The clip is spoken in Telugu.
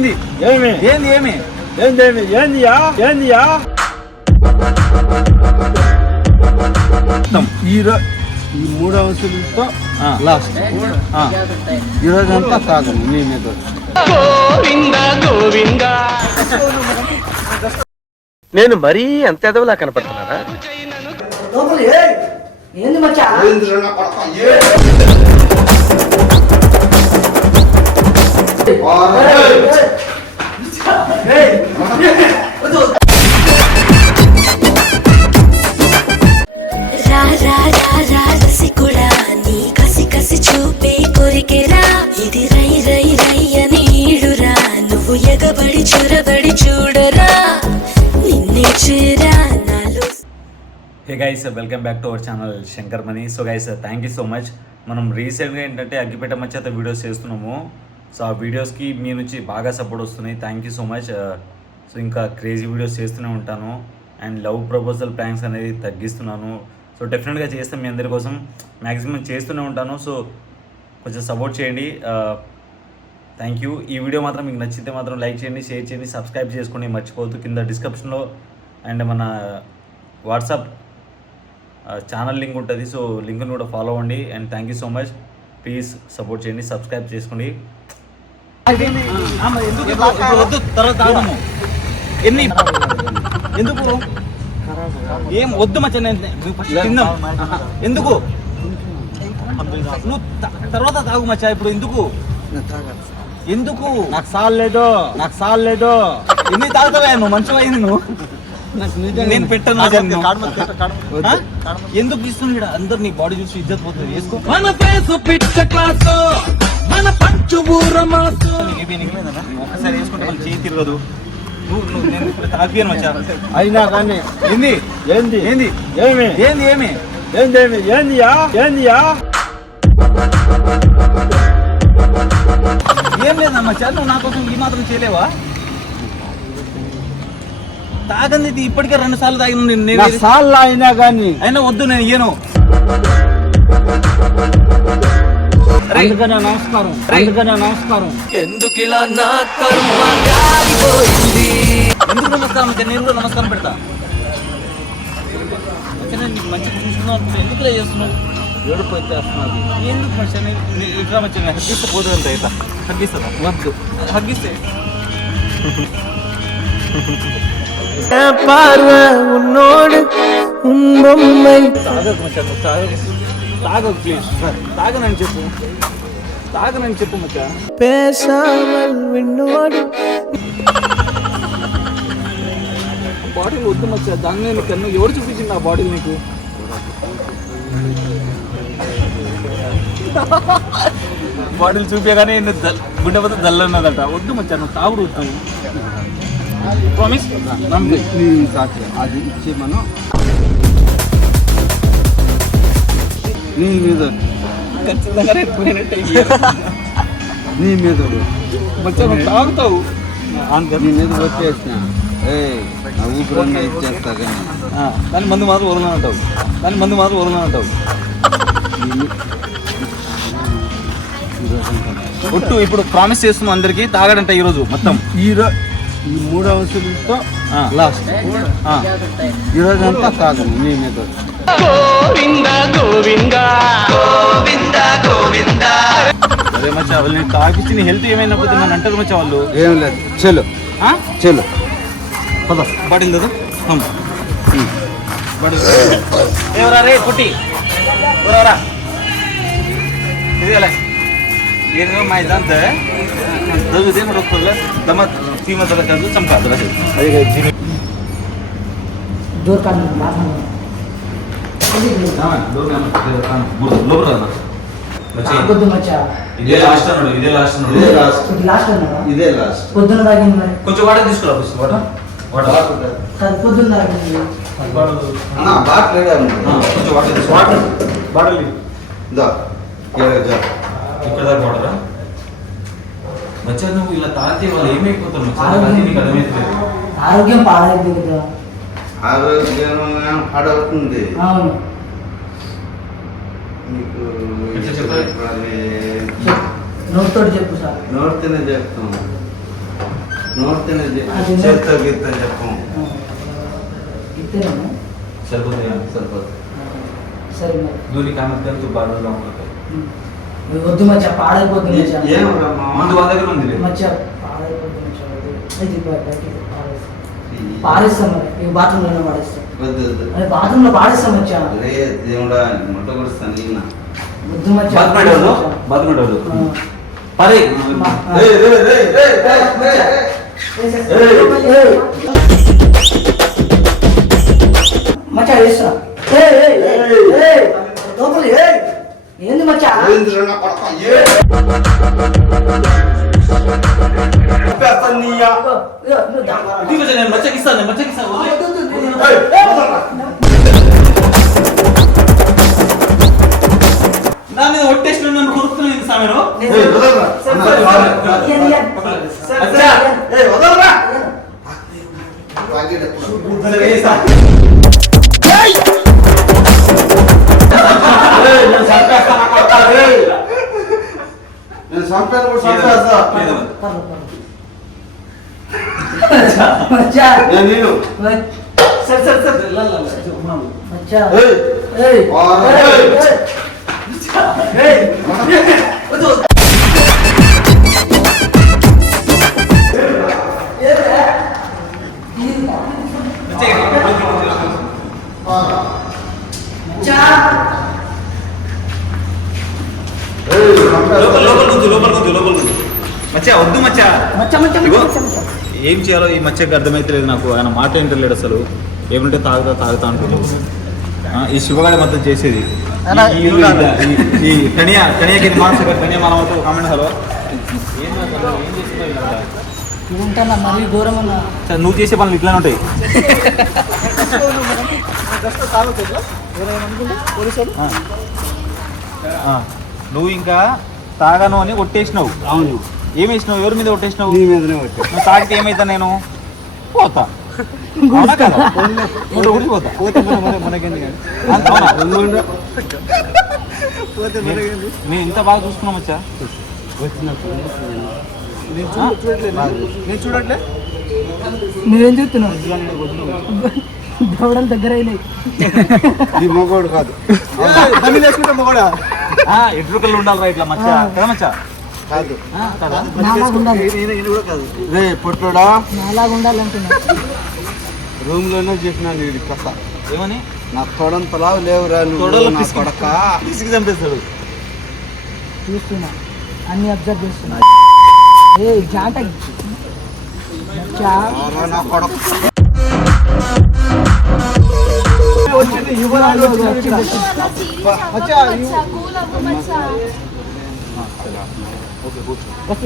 ఏంది ఏమి ఏంది ఏమి ఏందేమి ఏందియా ఏందియా ఈ 3 అంశాలతో లాస్ట్ ఈ రోజంతా తాగము నీ మీద నేను మరీ అంత ఎదవలా కనపడుతున్నానా? ఏంది మచ్చా చూపే కోరికెరా ఇది రై రై రై అని ఈడురా నువ్వు ఎగబడి చూరబడి చూడరా నిన్నే చేరా నాలో. Hey guys, welcome back to our channel Shankar money. So guys, thank you so much. మనం రీసెంట్గా ఏంటంటే అగ్గిపేట మధ్య వీడియోస్ చేస్తున్నాము. సో ఆ వీడియోస్కి మీ నుంచి బాగా సపోర్ట్ వస్తున్నాయి. Thank you so much. So ఇంకా క్రేజీ వీడియోస్ చేస్తూనే ఉంటాను అండ్ లవ్ ప్రపోజల్ ప్రాంక్స్ అనేది తగ్గిస్తున్నాను. సో డెఫినెట్గా చేస్తాను మీ అందరి కోసం, మ్యాక్సిమం చేస్తూనే ఉంటాను. సో కొంచెం సపోర్ట్ చేయండి. Thank you. ఈ వీడియో మాత్రం మీకు నచ్చితే మాత్రం లైక్ చేయండి, షేర్ చేయండి, సబ్స్క్రైబ్ చేసుకోండి మర్చిపోవద్దు. కింద డిస్క్రిప్షన్లో అండ్ మన వాట్సాప్ ఛానల్ లింక్ ఉంటుంది. సో లింక్ని కూడా ఫాలో అవ్వండి and thank you so much. Please support చేయండి, సబ్స్క్రైబ్ చేసుకోండి. ఎన్ని ఎందుకు ఏం వద్దు మచ్చ, తిందాం. ఎందుకు నువ్వు తర్వాత తాగు మచ్చా, ఇప్పుడు ఎందుకు ఎందుకు నాకు సాలేదు ఎన్ని తాగుతావా నువ్వు? మంచిగా నువ్వు నేను పెట్టను. ఎందుకు ఇస్తున్నాడు అందరు? నీ బాడీ చూసి ఇజ్జత్ పోతుంది. వేసుకో. ఒక్కసారి వేసుకుంటే వాళ్ళు చేయి తిరగదు. నువ్వు నేను తాగిపోయాను మచ్చా. అయినా కానీ ఏంది ఏంది ఏంది ఏమి ఏంది ఏమి ఏందేమి ఏందియా ఏందియా ఏం లేదమ్మా మచ్చా, నువ్వు నా కోసం ఈ మాత్రం చేయలేవా? తాగంది ఇప్పటికే 2 సార్లు తాగిన నేను. సార్లు అయినా వద్దు, నేను ఇయ్యను. అందుకనే నమస్కారం ఎందుకు నమస్కారం? నేను కూడా నమస్కారం పెడతా. నీకు మంచిగా చూసుకున్నావు, ఎందుకు చేస్తున్నావు? ఏడుపు వచ్చేస్తున్నది. ఎందుకు మంచిగా ఇట్లా మంచిగా హగ్గిస్తే పోతుంది. ఇట్లా హగ్గిస్తుందా? వద్దు, హగ్గిస్తే తాగకు ప్లీజ్. తాగనని చెప్పు మచ్చా. బాటిల్ వద్దు మచ్చా, దాన్ని కన్నా ఎవరు చూపించింది ఆ బాటిల్ నీకు? బాటిల్ చూపించగానే గుండె పోతే దల్లన్నదట. వద్దు మచ్చా, నువ్వు తాగుడు వద్దు. ప్రామిస్ అది ఇచ్చి మనం నీ మీద ఖచ్చితంగా పోయినట్టు నీ మీద మచ్చా నువ్వు తాగుతావు. నీ మీద వచ్చేసిన ఊపిరన్నా ఇచ్చేస్తా కానీ దాని మందు మాత్రం వదలనంటావు. ఒట్టు ఇప్పుడు ప్రామిస్ చేస్తున్నాం అందరికి, తాగాడంట ఈరోజు మొత్తం. ఈ 3 అంశాలతో లాస్ట్ ఈ రోజంతా తాగము నీ మీద. అదే మచ్చా, వాళ్ళని తాగిచ్చి నీ హెల్త్ ఏమైనా పోతే నన్ను అంటారు మచ్చా వాళ్ళు. ఏం లేదు, చెల్లు పద. బాటిల్ కదా ఎవరా రే పుట్టి ఎవరా ಇದಿಯಲ್ಲ ಏನು ಮಾಹಿತಿ ಅಂತ ದೊಡ್ಡದೇ ನೋಡೋಕ್ಕಲ್ಲ ದಮ ಸೀಮಾ ತರ ಕಾದು ಚಮಕ ಅದರ ಅದಕ್ಕೆ ಜಿನಿ ಜೋರ್ ಕಾದು ಮಾತು ಹಾ ಡೋರ್ ಕಾದು ಲೋಬ್ರ ಅದ పొద్దు మచ్చా ఇదే లాస్ట్ పొద్దున తాగింది మరి కొంచెం వాటర్ తీసుకురా ఫస్ట్ వాటర్ పొద్దున తాగింది అన్న బాటిల్ కొంచెం వాటర్ తీసుకో బాటిల్ దా ఇక్కడ దాకా వాటరా మచ్చా నువ్వు ఇలా తాగితే వాళ్ళు ఏమైపోతారు మచ్చా అది నీకు అర్థమైతలేదు ఆరోగ్యం పాడైంది కదా ఆరోగ్యం పాడవుతుంది అవును చెప్పాలి నోటితో చెప్పు సార్ నోటితోనే చెప్తాం ನೋಡ್ತೇನೆ ಅದನ್ನ- చేత్తో గీత చెప్పు ఇద్దరేనా సరిపోతుంది సరే మరి దూరి కామెంట్ బాగా వద్దు మచ్చ పాడైపోద్దు మచ్చ ఏమరా మామ ముందు వాళ్ళ దగ్గర ఉంది మచ్చ పాడైపోద్దు మచ్చ ఇది బయటికి పాడేస్తాం మరి ఈ బాత్రూంలోనే పాడేస్తాం వద్దు వద్దు అదే బాత్రూంలో పాడేస్తాం మచ్చ అరే దేవుడా ముట్ట కొడుస్తాను నిన్న వద్దు మచ్చ బాత్రూమ్ పరే మచ్చ వేస్తా లోపలి ఏంది మచ్చ నా మీద ఒట్టేసిన నన్ను కొరుకుతున్నాను సామెను నేను సంపాను కూడా సంపేస్తా నేను నేను మచ్చా వద్దు మచ్చా ఏం చేయాలో ఈ మచ్చకి అర్థమైతలేదు నాకు. ఆయన మాట ఏంటలేడు అసలు. ఏమంటే తాగుతా అనుకుంటుంది. ఈ శివగాడి మద్దతు చేసేది ఈ కణియాకి మానసిక కణియ మనం కామెంట్ హలో ఉంటానా మరీ ఘోరం ఉన్నా నువ్వు చేసే పనులు ఇట్లానే ఉంటాయి. నువ్వు ఇంకా తాగాను అని కొట్టేసినావు. అవును ఏమి వేసినావు? ఎవరి మీద కొట్టేసినావు? నీ మీదనే వచ్చా నువ్వు తాగితే ఏమైతా? నేను పోతా అవునా కదా? ఊడిపోతా. నేను ఇంత బాగా చూసుకున్నాం వచ్చా. నేను చూడట్లే నువ్వేం చూస్తున్నావు? దవడలు దగ్గర అయినాయి. ఈ మగోడు కాదు మగోడా ఎడ్రుకలు ఉండాలి ఇట్లా మచ్చా కదా మచ్చా కాదు కదా నాలాగా ఉండాలి. రే పొట్టోడా నాలాగా ఉండాలంటున్నా. రూమ్ లోనే చేసిన నీడి కథ ఏమని నా తొడంతలా లేవురా తొడలు నువ్వు నా కొడక పిసికి చంపేస్తాడు. చూస్తున్నా అన్ని అబ్జర్వ్ చేస్తున్నా. ఏ జాట ఆరా నా కొడక కూల్ అవ్వు మచ్చా. ఓకే